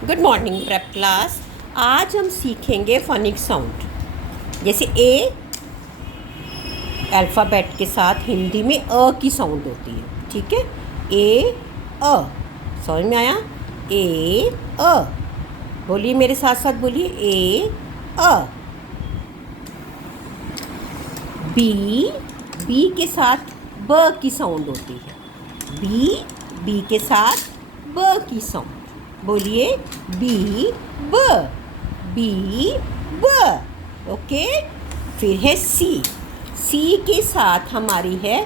Good morning prep class. आज हम सीखेंगे फोनिक साउंड। जैसे ए अल्फ़ाबेट के साथ हिंदी में अ की साउंड होती है, ठीक है। ए अ, समझ में आया? ए अ, बोलिए मेरे साथ साथ, बोलिए ए अ। बी, बी के साथ ब की साउंड होती है। बी, बी के साथ ब की साउंड, बोलिए बी ब, बी ब। ओके। फिर है सी, सी के साथ हमारी है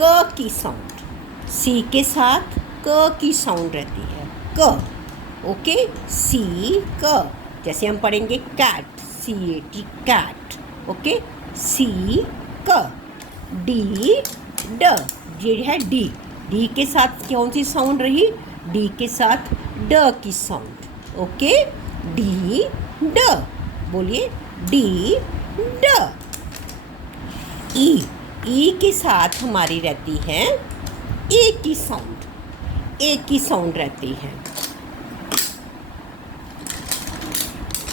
क की साउंड। सी के साथ क की साउंड रहती है, क। ओके, सी क। जैसे हम पढ़ेंगे कैट, CAT कैट। ओके, सी क। डी ड, ये है डी, डी के साथ कौन सी साउंड रही? डी के साथ ड की साउंड। ओके, डी ड, बोलिए डी ड। ई, ई के साथ हमारी रहती है ए की साउंड, ए की साउंड रहती है।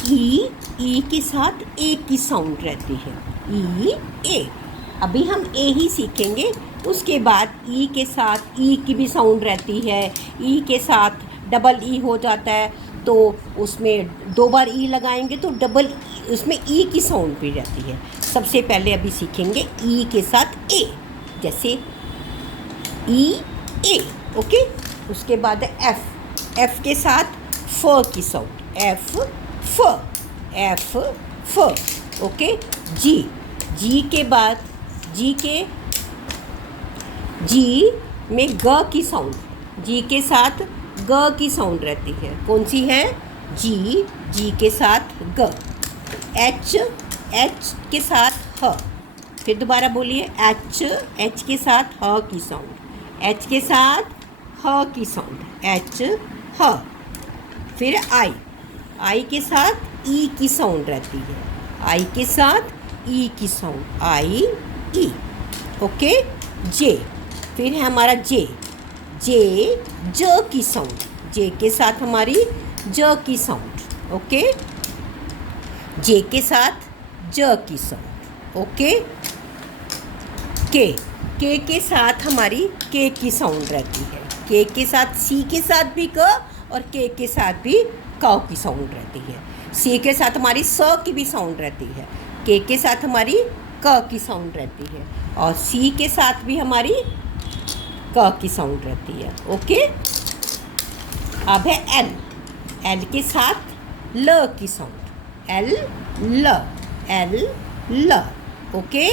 ई के साथ ए की साउंड रहती है, ई ए। अभी हम ए ही सीखेंगे, उसके बाद ई के साथ ई की भी साउंड रहती है। ई के साथ डबल ई हो जाता है, तो उसमें दो बार ई लगाएंगे तो डबल उसमें ई की साउंड भी रहती है। सबसे पहले अभी सीखेंगे ई के साथ ए, जैसे ई ए। ओके, उसके बाद एफ, एफ के साथ फ की साउंड, एफ फ, एफ फ। ओके, जी, जी के बाद जी में ग की साउंड, जी के साथ ग की साउंड रहती है। कौन सी है? जी के साथ ग। एच, एच के साथ ह। फिर दोबारा बोलिए एच के साथ ह की साउंड, एच के साथ ह की साउंड, एच ह। फिर आई के साथ ई की साउंड रहती है, आई के साथ ई की साउंड, आई ई। ओके, जे, फिर है हमारा जे ज की साउंड, जे के साथ हमारी ज की साउंड। ओके, जे के साथ ज की साउंड। ओके, के साथ हमारी के की साउंड रहती है, के के साथ सी के साथ भी क और के साथ भी क की साउंड रहती है। सी के साथ हमारी स की भी साउंड रहती है, के साथ हमारी क की साउंड रहती है, और सी के साथ भी हमारी क की साउंड रहती है। ओके, अब है एल, एल के साथ ल की साउंड, एल ल, एल ल। ओके।